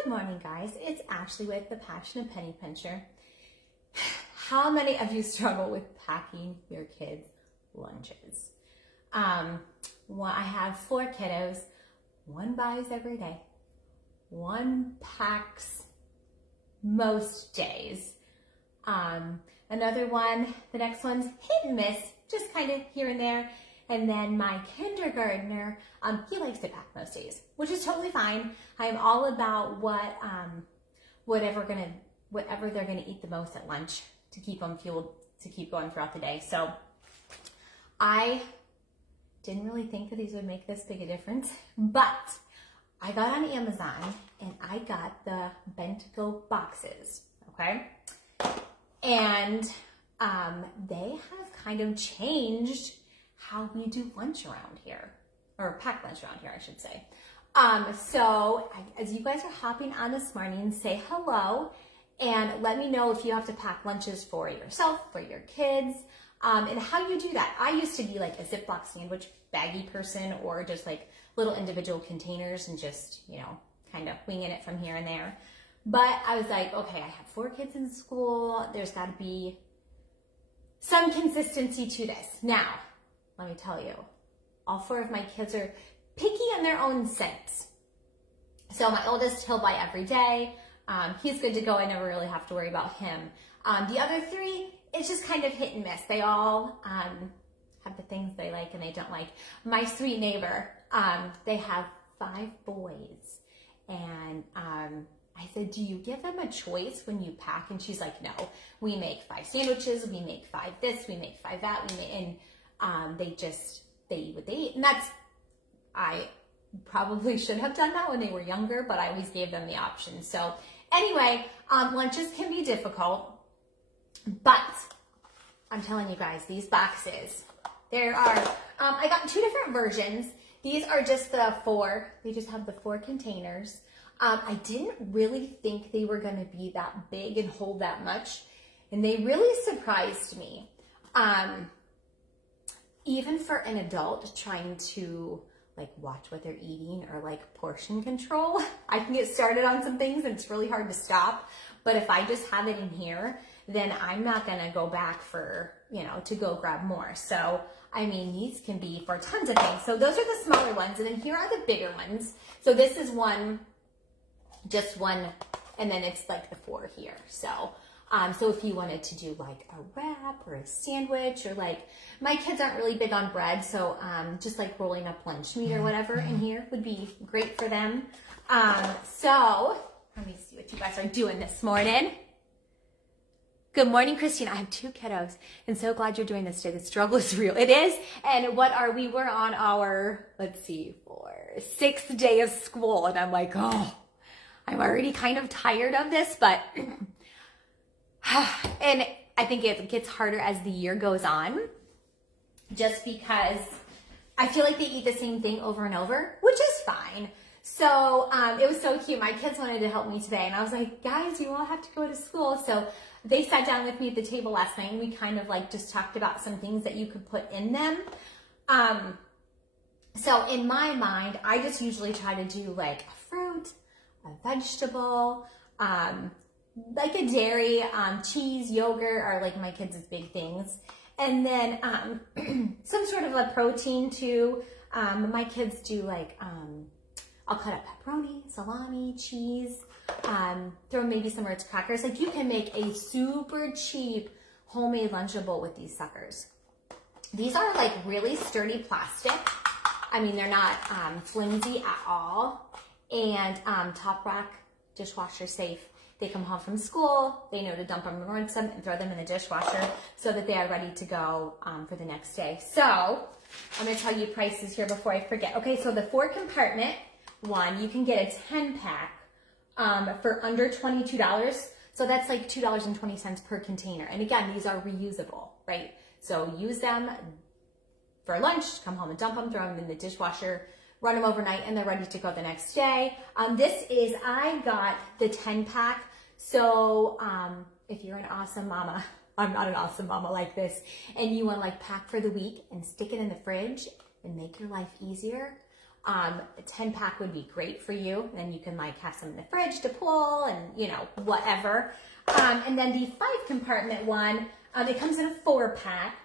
Good morning, guys. It's Ashley with The Passionate Penny Pincher. How many of you struggle with packing your kids' lunches? Well, I have 4 kiddos. One buys every day. One packs most days. Another one, the next one's hit and miss, just kind of here and there. And then my kindergartner, he likes to pack most days, which is totally fine. I am all about whatever they're gonna eat the most at lunch to keep them fueled, to keep going throughout the day. So I didn't really think that these would make this big a difference, but I got on Amazon and I got the Bento boxes, okay? And they have kind of changed how we do lunch around here, or pack lunch around here, I should say. As you guys are hopping on this morning, say hello and let me know if you have to pack lunches for yourself, for your kids, and how you do that. I used to be like a Ziploc sandwich baggy person, or just like little individual containers and just, you know, kind of winging it from here and there. But I was like, okay, I have 4 kids in school. There's got to be some consistency to this. Now, let me tell you, all 4 of my kids are picky in their own sense. So my oldest, he'll buy every day. He's good to go. I never really have to worry about him. The other 3, it's just kind of hit and miss. They all have the things they like and they don't like. My sweet neighbor, they have 5 boys. And I said, do you give them a choice when you pack? And she's like, no, we make 5 sandwiches. We make 5 this, we make 5 that. They eat what they eat. And I probably should have done that when they were younger, but I always gave them the option. So anyway, lunches can be difficult, but I'm telling you guys, these boxes, there are, I got 2 different versions. These are just the 4, they just have the 4 containers. I didn't really think they were gonna be that big and hold that much, and they really surprised me. Even for an adult trying to like watch what they're eating or like portion control, I can get started on some things and it's really hard to stop. But if I just have it in here, then I'm not gonna go back for, you know, to go grab more. So, I mean, these can be for tons of things. So those are the smaller ones, and then here are the bigger ones. So this is one, just one, and then it's like the 4 here. So if you wanted to do like a wrap or a sandwich, or like, my kids aren't really big on bread, so just like rolling up lunch meat or whatever in here would be great for them. So let me see what you guys are doing this morning. Good morning, Christine. I have 2 kiddos, and so glad you're doing this today. The struggle is real. It is. And we were on our, let's see, 6th day of school, and I'm like, oh, I'm already kind of tired of this, but and I think it gets harder as the year goes on, just because I feel like they eat the same thing over and over, which is fine. So it was so cute. My kids wanted to help me today, and I was like, guys, you all have to go to school. So they sat down with me at the table last night, and we kind of like just talked about some things that you could put in them. So in my mind, I just usually try to do like a fruit, a vegetable, like a dairy, cheese, yogurt are like my kids' big things. And then some sort of a protein too. My kids do like, I'll cut up pepperoni, salami, cheese, throw maybe some Ritz crackers. Like, you can make a super cheap homemade Lunchable with these suckers. These are like really sturdy plastic. I mean, they're not flimsy at all. And top rack, dishwasher safe. They come home from school, they know to dump them, rinse them, and throw them in the dishwasher so that they are ready to go for the next day. So I'm gonna tell you prices here before I forget. Okay, so the 4 compartment one, you can get a 10-pack for under $22. So that's like $2.20 per container. And again, these are reusable, right? So use them for lunch, come home and dump them, throw them in the dishwasher, run them overnight, and they're ready to go the next day. I got the 10-pack. So if you're an awesome mama, I'm not an awesome mama like this, and you want to like pack for the week and stick it in the fridge and make your life easier, A 10 pack would be great for you. Then you can like have some in the fridge to pull and you know, whatever. And then the 5 compartment one, it comes in a 4 pack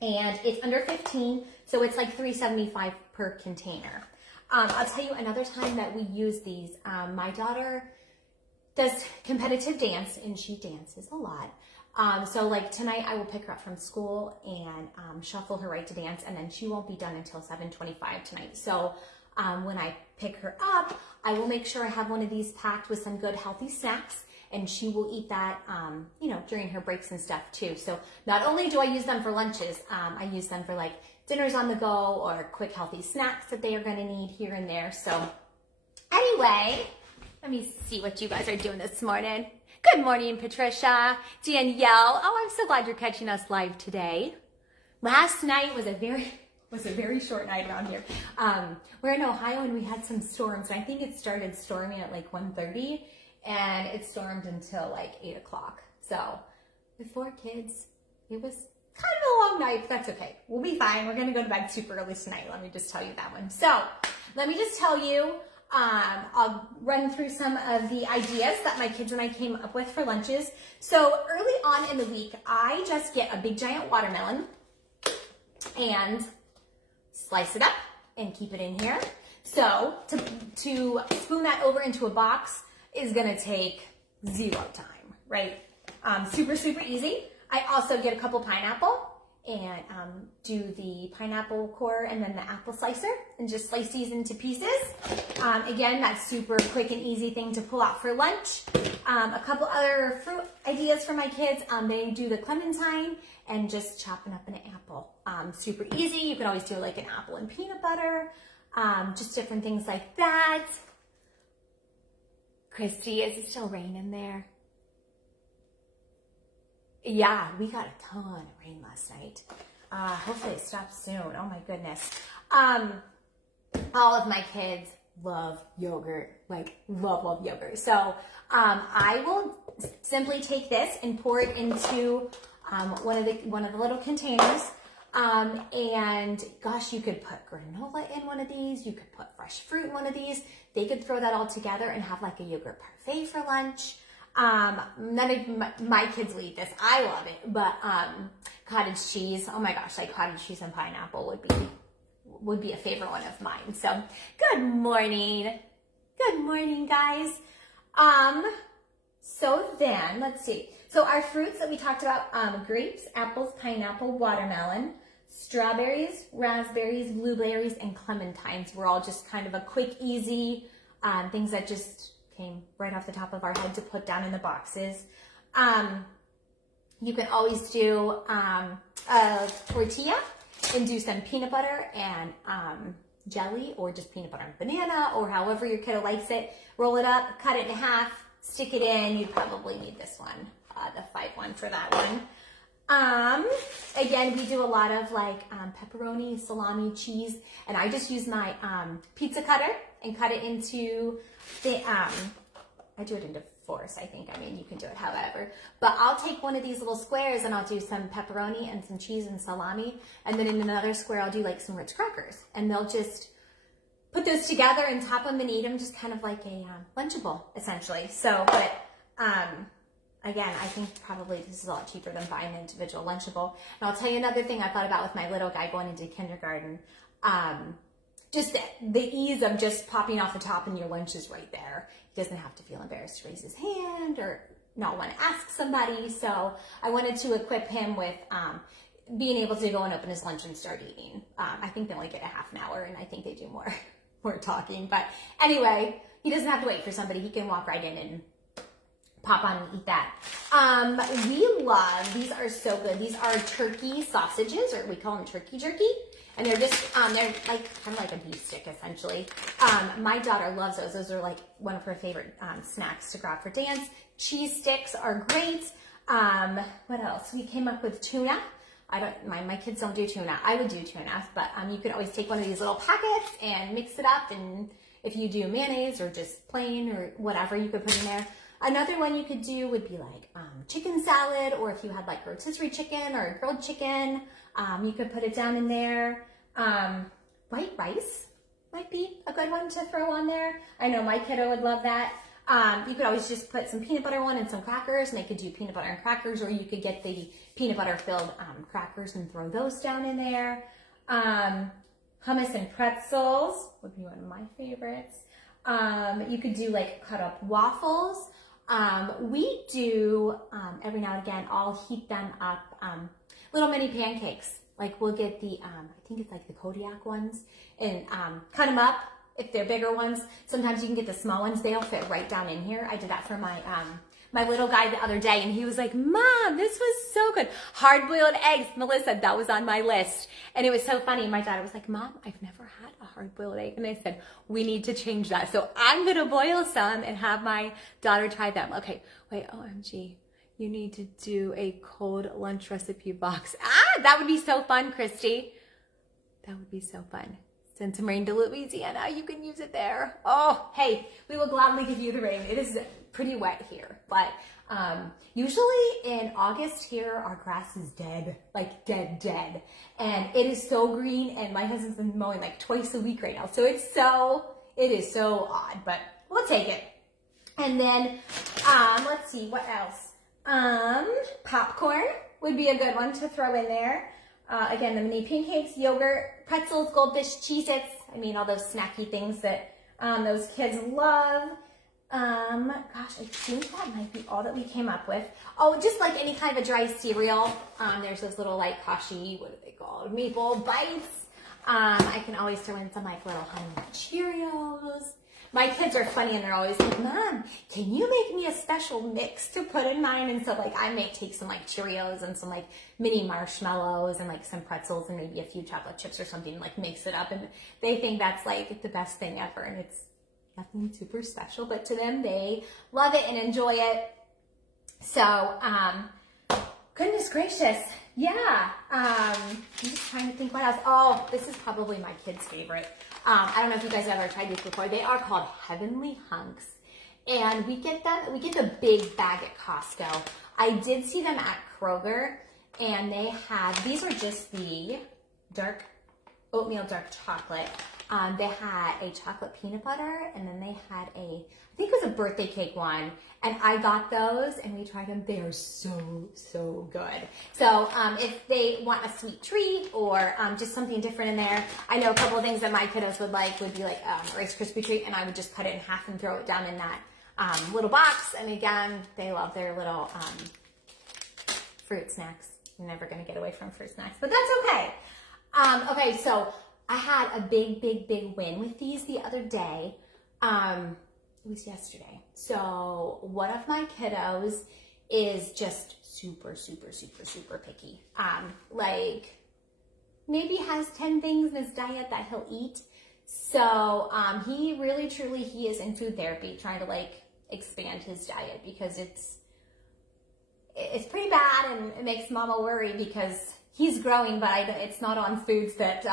and it's under 15. So it's like $3.75 per container. I'll tell you another time that we use these. My daughter does competitive dance and she dances a lot. So like tonight I will pick her up from school and shuffle her right to dance, and then she won't be done until 7:25 tonight. So when I pick her up, I will make sure I have one of these packed with some good healthy snacks, and she will eat that, you know, during her breaks and stuff too. So not only do I use them for lunches, I use them for like dinners on the go or quick healthy snacks that they are going to need here and there. So anyway, let me see what you guys are doing this morning. Good morning, Patricia, Danielle. Oh, I'm so glad you're catching us live today. Last night was a very short night around here. We're in Ohio and we had some storms. I think it started storming at like 1:30 and it stormed until like 8 o'clock. So with 4 kids, it was kind of a long night, but that's okay. We'll be fine. We're going to go to bed super early tonight. Let me just tell you that one. So let me just tell you, I'll run through some of the ideas that my kids and I came up with for lunches. So early on in the week, I just get a big giant watermelon and slice it up and keep it in here. So to spoon that over into a box is gonna take 0 time, right? Super, super easy. I also get a couple pineapple and do the pineapple core and then the apple slicer and just slice these into pieces. Again, that's super quick and easy thing to pull out for lunch. A couple other fruit ideas for my kids. They do the clementine and just chopping up an apple. Super easy. You can always do like an apple and peanut butter, just different things like that. Christy, is it still raining there? Yeah, we got a ton of rain last night. Hopefully it stops soon. Oh my goodness. All of my kids love yogurt, like love yogurt. So I will simply take this and pour it into one of the little containers. And gosh, you could put granola in one of these. You could put fresh fruit in one of these. They could throw that all together and have like a yogurt parfait for lunch. None of my kids will eat this. I love it, but cottage cheese. Oh my gosh, like cottage cheese and pineapple would be a favorite one of mine. So good morning, guys. So then let's see. So our fruits that we talked about: grapes, apples, pineapple, watermelon, strawberries, raspberries, blueberries, and clementines. Were all just kind of a quick, easy things that just came right off the top of our head to put down in the boxes. You can always do a tortilla and do some peanut butter and jelly, or just peanut butter and banana, or however your kiddo likes it. Roll it up, cut it in half, stick it in. You'd probably need this one, the 5 one for that one. Again, we do a lot of like pepperoni, salami, cheese, and I just use my pizza cutter and cut it into the, I do it into 4s, I think. I mean, you can do it however. But I'll take one of these little squares and I'll do some pepperoni and some cheese and salami. And then in another square, I'll do like some Ritz crackers. And they'll just put those together and top them and eat them just kind of like a Lunchable, essentially. So, but again, I think probably this is a lot cheaper than buying an individual Lunchable. And I'll tell you another thing I thought about with my little guy going into kindergarten. Just the ease of just popping off the top and your lunch is right there. He doesn't have to feel embarrassed to raise his hand or not want to ask somebody. So I wanted to equip him with being able to go and open his lunch and start eating. I think they only get a half an hour, and I think they do more talking. But anyway, he doesn't have to wait for somebody. He can walk right in and pop on and eat that. We love, these are so good. These are turkey sausages, or we call them turkey jerky. And they're just, they're like kind of like a beef stick, essentially. My daughter loves those. Those are like one of her favorite snacks to grab for dance. Cheese sticks are great. What else? We came up with tuna. My kids don't do tuna. I would do tuna, but you could always take one of these little packets and mix it up. And if you do mayonnaise or just plain or whatever, you could put in there. Another one you could do would be like chicken salad, or if you had like rotisserie chicken or grilled chicken, you could put it down in there. White rice might be a good one to throw on there. I know my kiddo would love that. You could always just put some peanut butter on and some crackers, and they could do peanut butter and crackers, or you could get the peanut butter filled crackers and throw those down in there. Hummus and pretzels would be one of my favorites. You could do like cut up waffles. We do, every now and again, I'll heat them up, little mini pancakes. Like we'll get the, I think it's like the Kodiak ones, and cut them up if they're bigger ones. Sometimes you can get the small ones. They'll fit right down in here. I did that for my, my little guy the other day, and he was like, Mom, this was so good. Hard-boiled eggs. Melissa, that was on my list. And it was so funny. My daughter was like, Mom, I've never had a hard-boiled egg. And I said, we need to change that. So I'm going to boil some and have my daughter try them. Okay, wait, OMG. You need to do a cold lunch recipe box. That would be so fun, Christy. That would be so fun. Send some rain to Louisiana. You can use it there. Oh, hey, we will gladly give you the rain. It is pretty wet here, but usually in August here, our grass is dead, like dead. And it is so green, and my husband's been mowing like twice a week right now. So it is so odd, but we'll take it. And then, let's see, what else? Popcorn would be a good one to throw in there. Again, the mini pancakes, yogurt, pretzels, Goldfish, Cheez-Its. I mean, all those snacky things that those kids love. Gosh, I think that might be all that we came up with. Oh, just like any kind of a dry cereal. There's those little like Kashi, what are they called? Maple Bites. I can always throw in some like little Honey Nut Cheerios. My kids are funny, and they're always like, Mom, can you make me a special mix to put in mine? And so like I may take some like Cheerios and some like mini marshmallows and like some pretzels and maybe a few chocolate chips or something, and like mix it up. And they think that's like the best thing ever. And it's nothing super special, but to them, they love it and enjoy it. So, goodness gracious. Yeah. I'm just trying to think what else. Oh, this is probably my kids' favorite. I don't know if you guys have ever tried these before. They are called Heavenly Hunks, and we get the big bag at Costco. I did see them at Kroger, and they had, these were just the dark oatmeal dark chocolate. They had a chocolate peanut butter, and then they had I think it was a birthday cake one, and I got those, and we tried them. They are so good. So if they want a sweet treat or just something different in there, I know a couple of things that my kiddos would be like Rice Krispie treat, and I would just cut it in half and throw it down in that little box. And again, they love their little fruit snacks. You're never going to get away from fruit snacks, but that's okay. Okay, so I had a big win with these the other day. It was yesterday. So one of my kiddos is just super picky. Like maybe has 10 things in his diet that he'll eat. So he really truly, he is in food therapy trying to like expand his diet because it's pretty bad, and it makes mama worry because he's growing, but it's not on foods that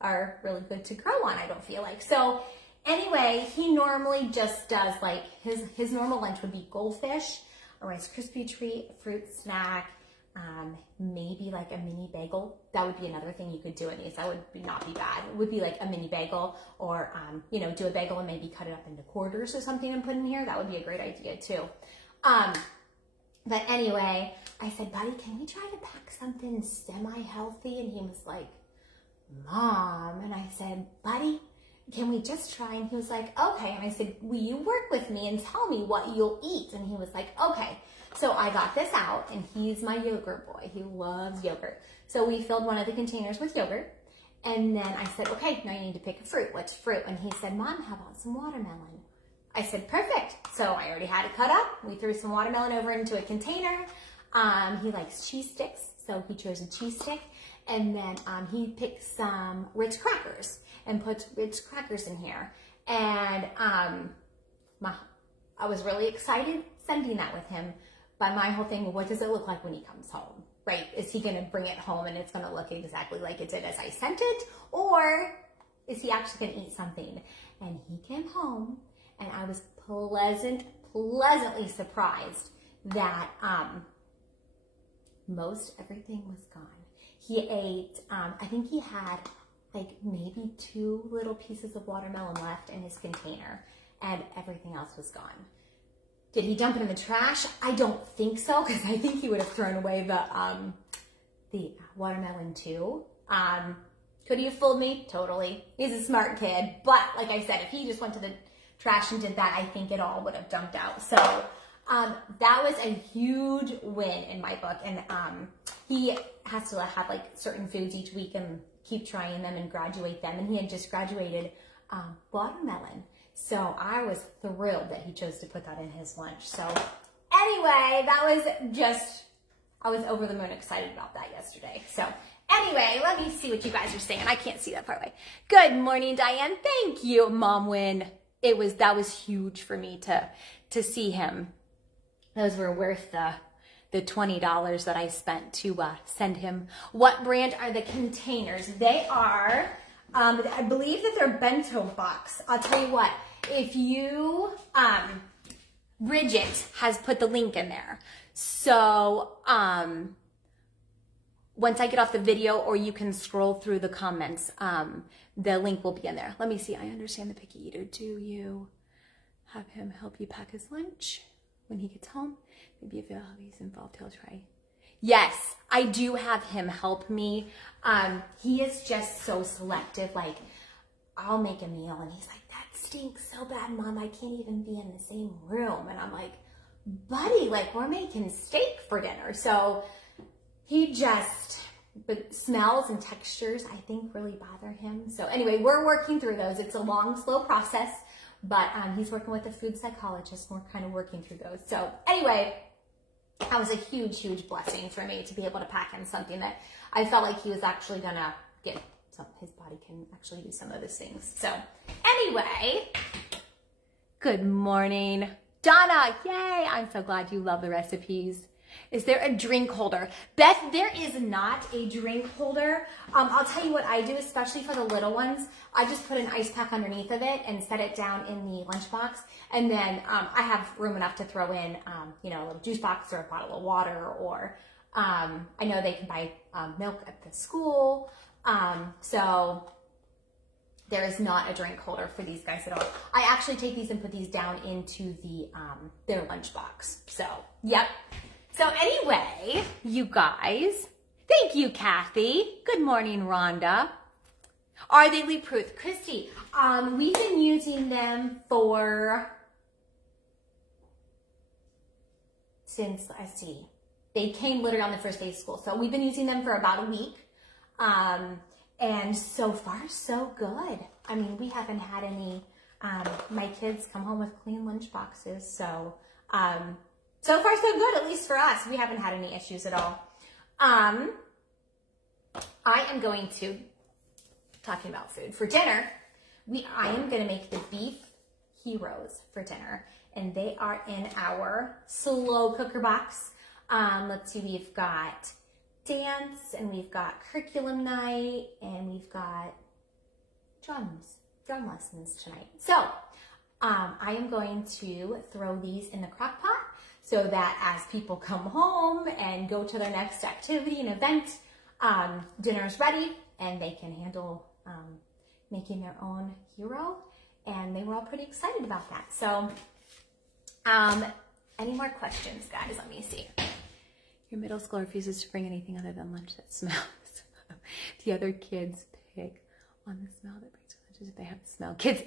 are really good to grow on, I don't feel like. So anyway, he normally just does like, his normal lunch would be Goldfish, a Rice Krispie treat, a fruit snack, maybe like a mini bagel. That would be another thing you could do in these. That would not be bad. It would be like a mini bagel, or, you know, do a bagel and maybe cut it up into quarters or something and put in here. That would be a great idea too. But anyway, I said, buddy, can we try to pack something semi-healthy? And he was like, Mom. And I said, buddy, can we just try? And he was like, okay. And I said, will you work with me and tell me what you'll eat? And he was like, okay. So I got this out, and he's my yogurt boy. He loves yogurt. So we filled one of the containers with yogurt. And then I said, okay, now you need to pick a fruit. Which fruit? And he said, Mom, how about some watermelon? I said, perfect. So I already had it cut up. We threw some watermelon over into a container. He likes cheese sticks, so he chose a cheese stick. And then he picked some Ritz crackers and put Ritz crackers in here. And I was really excited sending that with him. But my whole thing, well, what does it look like when he comes home, right? Is he going to bring it home and it's going to look exactly like it did as I sent it? Or is he actually going to eat something? And he came home, and I was pleasantly surprised that most everything was gone. He ate, I think he had like maybe 2 little pieces of watermelon left in his container, and everything else was gone. Did he dump it in the trash? I don't think so, because I think he would have thrown away the watermelon too. Could he have fooled me? Totally. He's a smart kid. But like I said, if he just went to the trash and did that, I think it all would have dumped out. So that was a huge win in my book. And he has to have like certain foods each week and keep trying them and graduate them. And he had just graduated watermelon. So I was thrilled that he chose to put that in his lunch. So anyway, that was just, I was over the moon excited about that yesterday. So anyway, let me see what you guys are saying. I can't see that far away. Good morning, Diane. Thank you, Mom Win. That was huge for me to see him. Those were worth the $20 that I spent to send him. What brand are the containers? They are, I believe that they're bento box. I'll tell you what, if you, Bridget has put the link in there. So, once I get off the video, or you can scroll through the comments, the link will be in there. Let me see. I understand the picky eater. Do you have him help you pack his lunch when he gets home? Maybe if he's involved, he'll try. Yes, I do have him help me. He is just so selective. Like, I'll make a meal and he's like, that stinks so bad, Mom. I can't even be in the same room. And I'm like, buddy, like, we're making steak for dinner. So he just, but smells and textures, I think, really bother him. So anyway, we're working through those. It's a long, slow process, but he's working with a food psychologist. And we're kind of working through those. So anyway, that was a huge, huge blessing for me to be able to pack him something that I felt like he was actually gonna get. So his body can actually do some of those things. So anyway, good morning, Donna. Yay! I'm so glad you love the recipes. Is there a drink holder? Beth, there is not a drink holder. I'll tell you what I do, especially for the little ones. I just put an ice pack underneath of it and set it down in the lunchbox. And then I have room enough to throw in, you know, a little juice box or a bottle of water, or I know they can buy milk at the school. So there is not a drink holder for these guys at all. I actually take these and put these down into the their lunchbox. So, yep. So anyway, you guys, thank you, Kathy. Good morning, Rhonda. Are they leaf-proof? Christy, we've been using them since, let's see, they came literally on the first day of school. So we've been using them for about a week. And so far, so good. I mean, we haven't had any, my kids come home with clean lunch boxes. So, so far, so good, at least for us. We haven't had any issues at all. I am going to, talking about food, for dinner, I am going to make the beef heroes for dinner. And they are in our slow cooker box. Let's see, we've got dance, and we've got curriculum night, and we've got drum lessons tonight. So I am going to throw these in the crock pot so that as people come home and go to their next activity and event, dinner's ready and they can handle making their own hero. And they were all pretty excited about that. So any more questions, guys? Let me see. Your middle school refuses to bring anything other than lunch that smells. The other kids pick on the smell that brings lunches if they have the smell. Kids,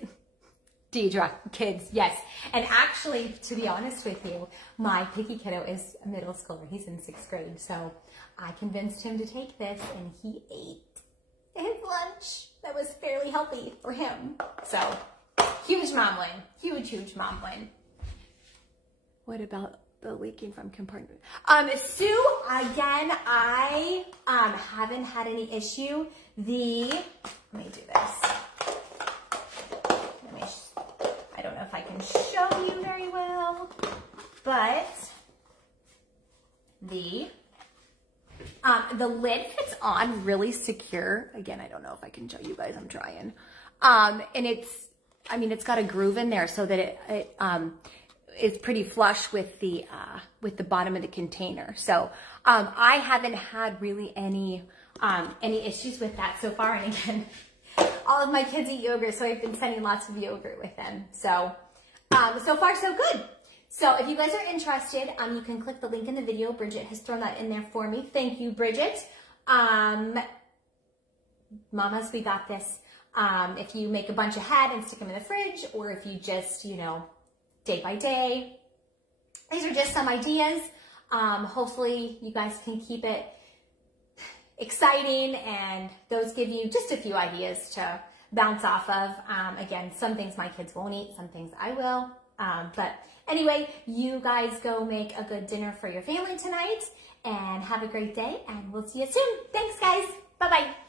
Deidre, kids, yes. And actually, to be honest with you, my picky kiddo is a middle schooler. He's in 6th grade. So I convinced him to take this, and he ate his lunch that was fairly healthy for him. So huge mom win. Huge, huge mom win. What about the leaking from compartment? Sue, again, I haven't had any issue. Let me do this. I don't know if I can show you very well, but the lid fits on really secure. Again, I don't know if I can show you guys. I'm trying. And it's got a groove in there so that it is pretty flush with the bottom of the container. So I haven't had really any issues with that so far. And again, All of my kids eat yogurt, so I've been sending lots of yogurt with them. So, so far so good. So if you guys are interested, you can click the link in the video. Bridget has thrown that in there for me. Thank you, Bridget. Mamas, we got this. If you make a bunch ahead and stick them in the fridge, or if you just, you know, day by day. These are just some ideas. Hopefully you guys can keep it exciting, and those give you just a few ideas to bounce off of. Again, some things my kids won't eat, some things I will. But anyway, you guys go make a good dinner for your family tonight, and have a great day, and we'll see you soon. Thanks, guys. Bye-bye.